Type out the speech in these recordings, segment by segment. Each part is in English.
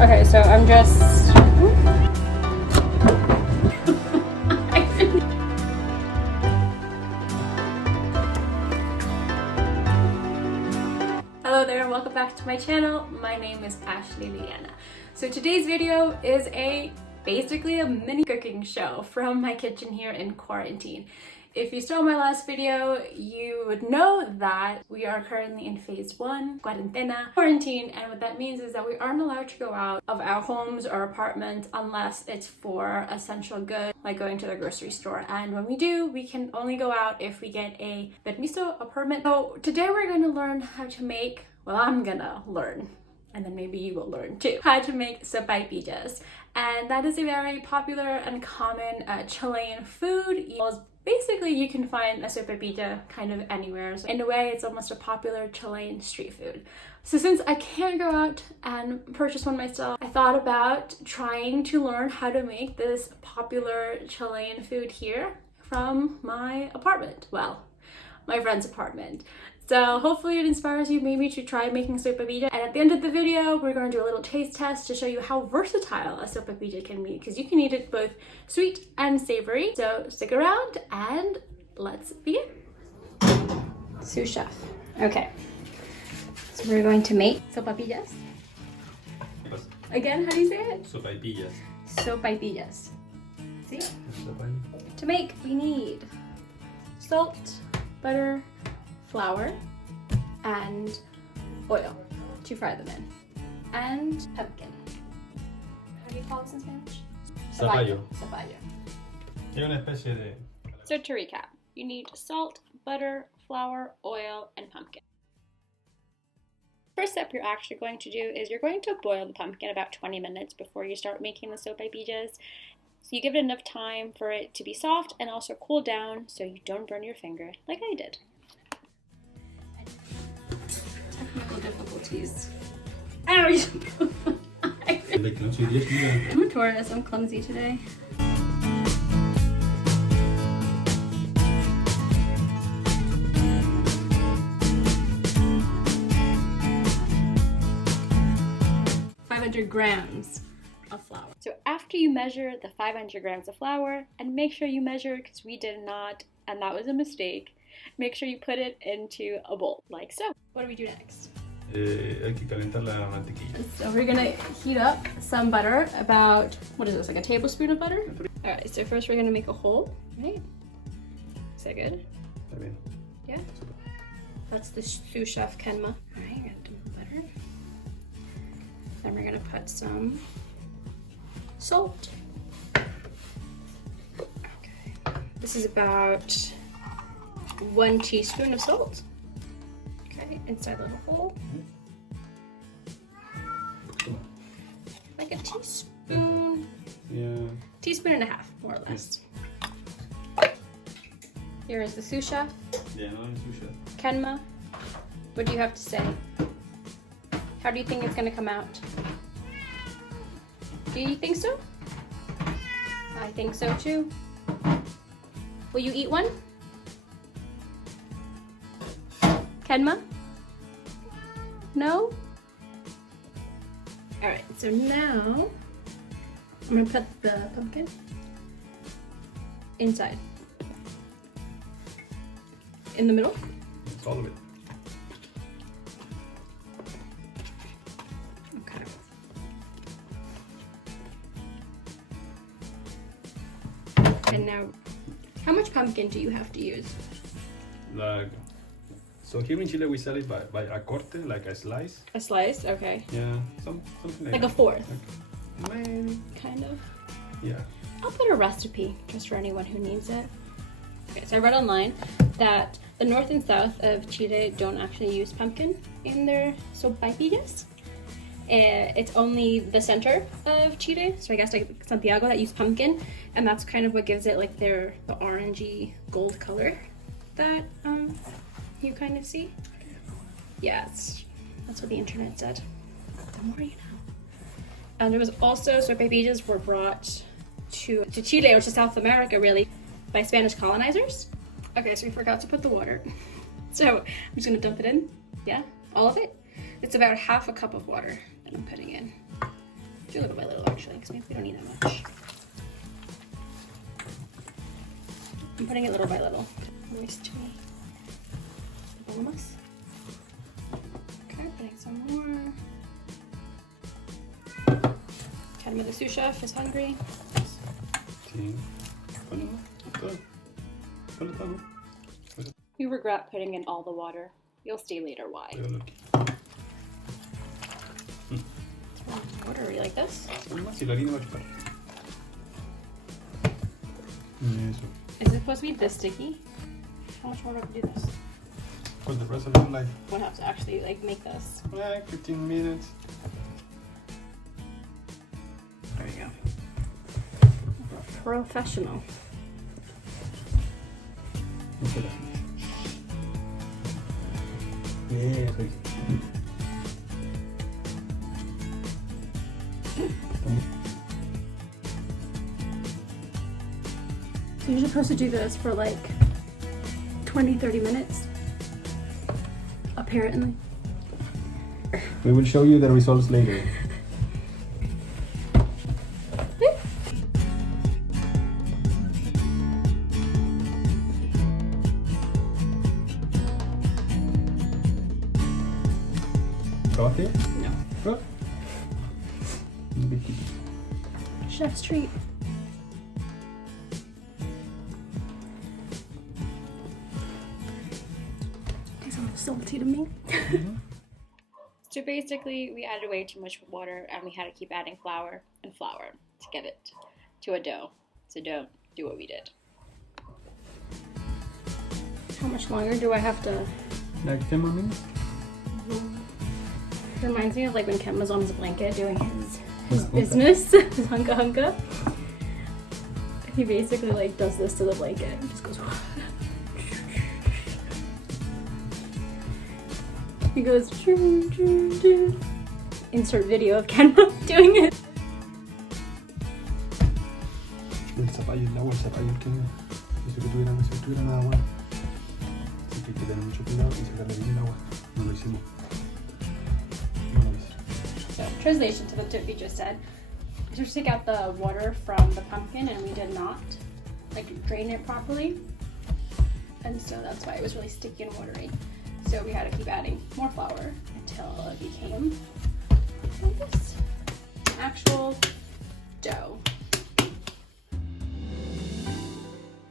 Okay, so I'm just... Hello there, and welcome back to my channel. My name is Ashely Liliana. So today's video is basically a mini cooking show from my kitchen here in quarantine. If you saw my last video, you would know that we are currently in phase 1, quarantine, and what that means is that we aren't allowed to go out of our homes or apartments unless it's for essential goods, like going to the grocery store. And when we do, we can only go out if we get a permiso, a permit. So today we're going to learn how to make, well, I'm gonna learn, and then maybe you will learn too, how to make sopaipillas. And that is a very popular and common Chilean food. Basically, you can find a sopaipilla kind of anywhere. So in a way, it's almost a popular Chilean street food. So since I can't go out and purchase one myself, I thought about trying to learn how to make this popular Chilean food here from my apartment. Well, my friend's apartment. So hopefully it inspires you maybe to try making sopaipilla. And at the end of the video, we're going to do a little taste test to show you how versatile a sopaipilla can be, because you can eat it both sweet and savory. So stick around and let's begin. Sous chef. Okay. So we're going to make sopaipillas. Again, how do you say it? Sopaipillas. Sopaipillas. See? To make, we need salt, butter, flour, and oil to fry them in, and pumpkin. How do you call this in Spanish? Zapallo. Zapallo. Es una especie de... So to recap, you need salt, butter, flour, oil, and pumpkin. First step you're actually going to do is you're going to boil the pumpkin about 20 minutes before you start making the sopaipillas. So you give it enough time for it to be soft and also cool down so you don't burn your finger like I did. Technical difficulties. I'm a Taurus, I'm clumsy today. Grams of flour. So after you measure the 500 grams of flour, and make sure you measure, because we did not, and that was a mistake, make sure you put it into a bowl, like so. What do we do next? Hay que calentar la mantequilla. So we're gonna heat up some butter, about, what is this, like a tablespoon of butter? Alright, so first we're gonna make a hole, right? Is that good? Está bien. Yeah? That's the sous chef kenma. Alright, you're gonna do butter. Then we're gonna put some salt. Okay. This is about 1 teaspoon of salt. Okay, inside the hole. Like a teaspoon. Yeah. Teaspoon and a half, more or less. Here is the sous chef. Yeah, no, sous chef. Kenma, what do you have to say? How do you think it's gonna come out? Do you think so? I think so too. Will you eat one? Kenma? No? Alright, so now I'm gonna put the pumpkin inside. In the middle? All of it. And now, how much pumpkin do you have to use? So here in Chile we sell it by a corte, like a slice. A slice, okay. Yeah, something Like that. a fourth. Like, maybe. Kind of. Yeah. I'll put a recipe just for anyone who needs it. Okay, so I read online that the north and south of Chile don't actually use pumpkin in their sopaipillas. It's only the center of Chile, so I guess like Santiago, that use pumpkin, and that's kind of what gives it like the orangey gold color that you kind of see. Yeah, that's what the internet said. The more you know. And there was also sopaipillas were brought to Chile, or to South America really, by Spanish colonizers. Okay, so we forgot to put the water. So I'm just gonna dump it in. Yeah, all of it. It's about half a cup of water that I'm putting in. Do little by little actually, because maybe we don't need that much. I'm putting it little by little. Almost. Okay, putting some more. Tell me the sous chef is hungry. Sí. Bueno, todo. Todo está, ¿no? You regret putting in all the water. You'll see later why. Watery like this? Si la harina va a chupar. Eso. Is it supposed to be this sticky? How much more do I have to do this? For the rest of your life. We'll have to actually like make this. Like 15 minutes. There you go. Professional. Yeah, So you're supposed to do this for like 20-30 minutes, apparently. We will show you the results later. ¿Probaste? No. ¿Probaste? Chef's treat. It's a little salty to me. So basically, we added way too much water, and we had to keep adding flour and flour to get it to a dough. So don't do what we did. How much longer do I have to? Like 10 more minutes? It reminds me of like when Ken was on his blanket doing his business, his hunka hunka. He basically like does this to the blanket and just goes. He goes. Choo, choo, choo. Insert video of Ken doing it. El zapallo, el agua, el zapallo, que no. Dice que tuviera nada bueno. Así que hay que tener mucho cuidado y sacarle bien el agua. No lo hicimos. So, translation to the tip we just said. Just take out the water from the pumpkin, and we did not like drain it properly, and so that's why it was really sticky and watery. So we had to keep adding more flour until it became like this actual dough.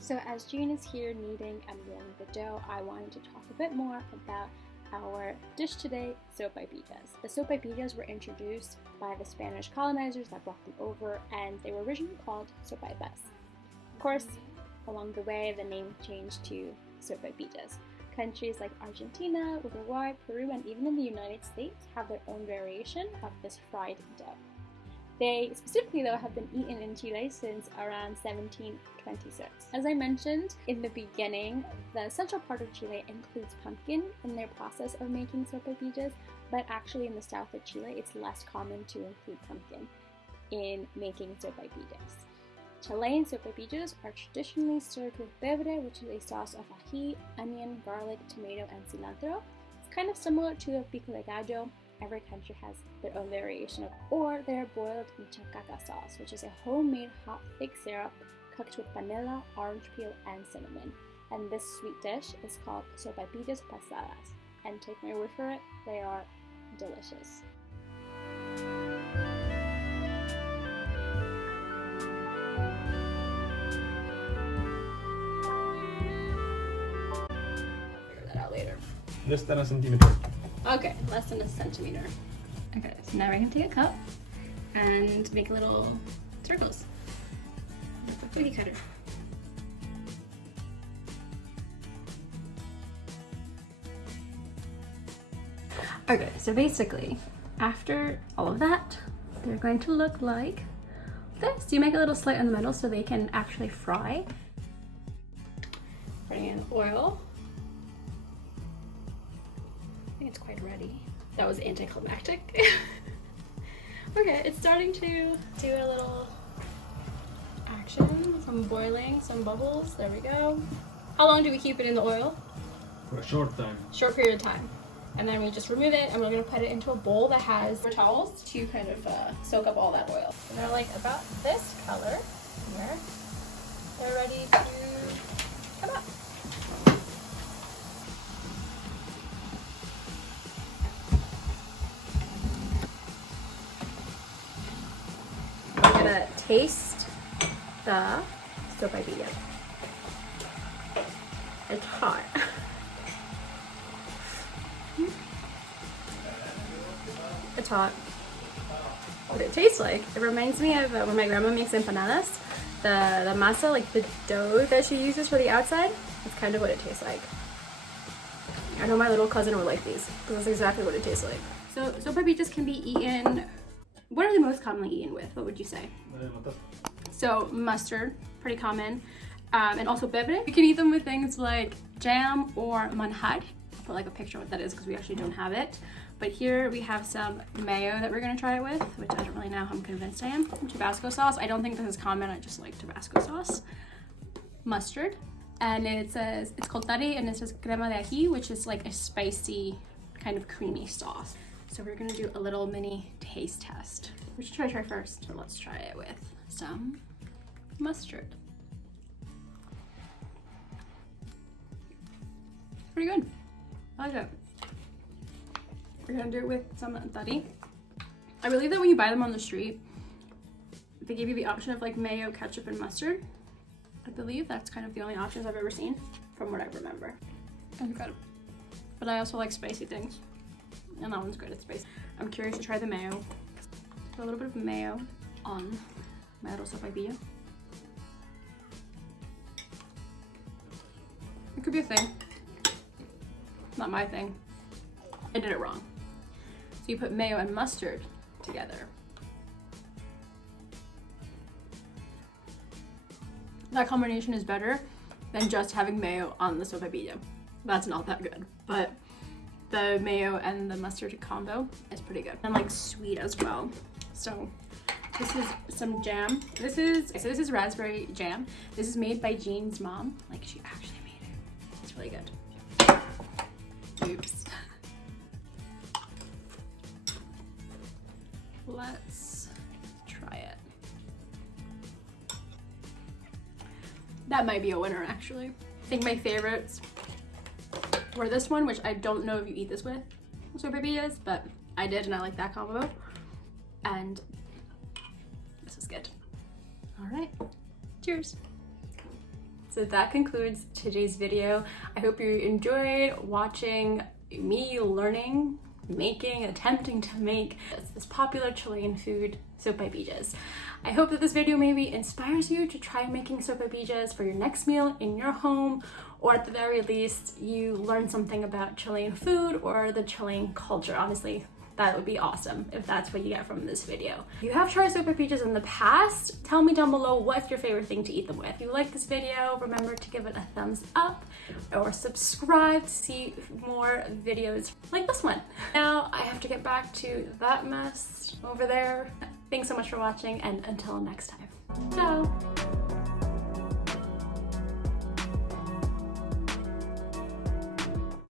So as June is here kneading and rolling the dough, I wanted to talk a bit more about our dish today, sopaipillas. The sopaipillas were introduced by the Spanish colonizers that brought them over, and they were originally called sopaipillas. Of course, along the way, the name changed to sopaipillas. Countries like Argentina, Uruguay, Peru, and even in the United States have their own variation of this fried dough. They specifically, though, have been eaten in Chile since around 1726. As I mentioned in the beginning, the central part of Chile includes pumpkin in their process of making sopaipillas, but actually in the south of Chile, it's less common to include pumpkin in making sopaipillas. Chilean sopaipillas are traditionally served with pebre, which is a sauce of ají, onion, garlic, tomato, and cilantro. It's kind of similar to a pico de gallo. Every country has their own variation of, or they're boiled in chancaca sauce, which is a homemade hot thick syrup cooked with vanilla, orange peel, and cinnamon. And this sweet dish is called sopaipillas pasadas. And take my word for it, they are delicious. Figure that out later. Less than a centimeter. Okay, less than a centimeter. Okay, so now we're gonna take a cup and make little circles with a cookie cutter. Okay, so basically, after all of that, they're going to look like this. You make a little slit in the middle so they can actually fry. Putting in oil. I think it's quite ready. That was anticlimactic. Okay, it's starting to do a little action, some boiling, some bubbles. There we go. How long do we keep it in the oil? For a short time. Short period of time. And then we just remove it and we're gonna put it into a bowl that has towels to kind of soak up all that oil. And they're like about this color here. They're ready to come out. I'm gonna taste the sopaipilla. It's hot. It's hot. What it tastes like, it reminds me of when my grandma makes empanadas. The masa, like the dough that she uses for the outside, that's kind of what it tastes like. I know my little cousin will like these, because that's exactly what it tastes like. So sopaipillas can be eaten, what are they most commonly eaten with? What would you say? So mustard, pretty common. And also pebre. You can eat them with things like jam or manjar. I'll put like a picture of what that is because we actually don't have it. But here we have some mayo that we're gonna try it with, which I don't really know how I'm convinced I am. Tabasco sauce. I don't think this is common, I just like Tabasco sauce. Mustard. And it says, it's called tare and it says crema de ají, which is like a spicy kind of creamy sauce. So we're gonna do a little mini taste test. Which should I try first? So let's try it with some mustard. Pretty good. I like it. We're gonna do it with some tare. I believe that when you buy them on the street, they give you the option of like mayo, ketchup, and mustard. I believe that's kind of the only options I've ever seen, from what I remember. That's good. But I also like spicy things, and that one's good. It's spicy. I'm curious to try the mayo. Put a little bit of mayo on my little sopaipilla. It could be a thing. Not my thing. I did it wrong. So you put mayo and mustard together. That combination is better than just having mayo on the sopaipilla. That's not that good, but the mayo and the mustard combo is pretty good. And like sweet as well. So this is some jam. This is raspberry jam. This is made by Jean's mom. Like she actually made it. It's really good. Oops. Let's try it. That might be a winner actually. I think my favorites were this one, which I don't know if you eat this with sopaipillas, but I did and I like that combo. And this is good. All right, cheers. So that concludes today's video. I hope you enjoyed watching me learning, making, attempting to make this popular Chilean food, sopaipillas. I hope that this video maybe inspires you to try making sopaipillas for your next meal in your home, or at the very least, you learn something about Chilean food or the Chilean culture. Honestly, that would be awesome if that's what you get from this video. If you have tried sopaipillas in the past, tell me down below what's your favorite thing to eat them with. If you like this video, remember to give it a thumbs up or subscribe to see more videos like this one. Now I have to get back to that mess over there. Thanks so much for watching, and until next time, ciao.